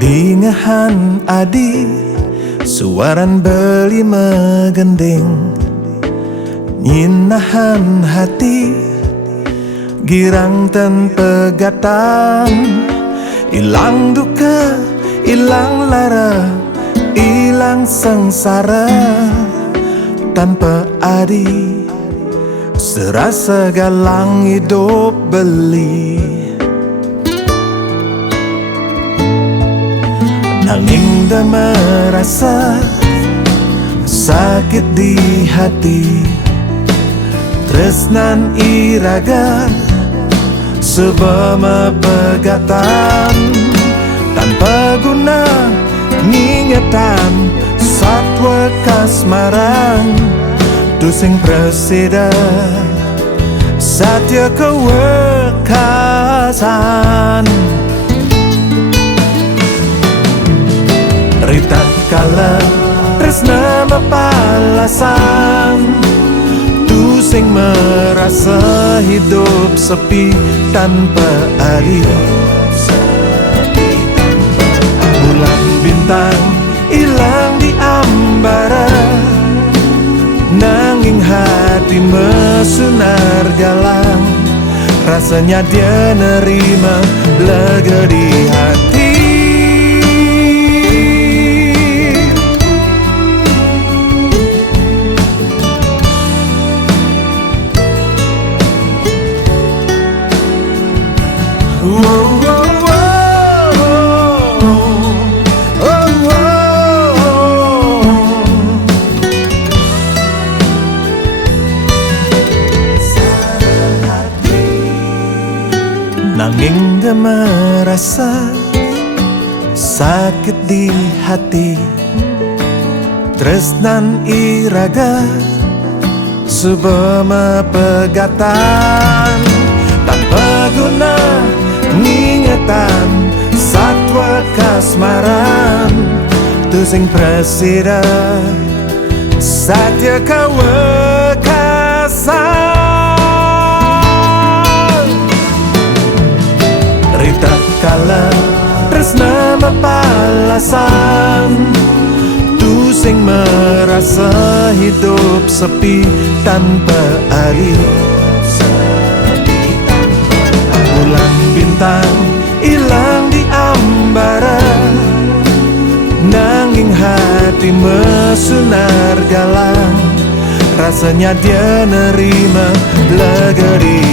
Dingahan adi suaran beli megending, nyinahan hati girang tan pegatan. Ilang duka, ilang lara, ilang sengsara, tanpa adi serasa galang hidup beli. Nanging dah merasa sakit di hati, tresnan iraga sebama pegatan, tanpa guna ngingetan satwa kasmaran, tusing presida satya kewekasan. Rita kala tresna mapalasan, tusing merasa hidup sepi tanpa adi. Bulan bintang hilang di ambara, nanging hati mesunar galang, rasanya dia nerima lega di hati. Nanging dia merasa sakit di hati, tresnan iraga sebama pegatan, tanpa guna ngingetan satwa kasmaran, tusing presida satya kewekasan. Rita kala tresna mapalasan, tusing merasa hidup sepi tanpa adi. Bulan bintang hilang di ambara, nanging hati mesunar galang, rasanya dia nerima lega di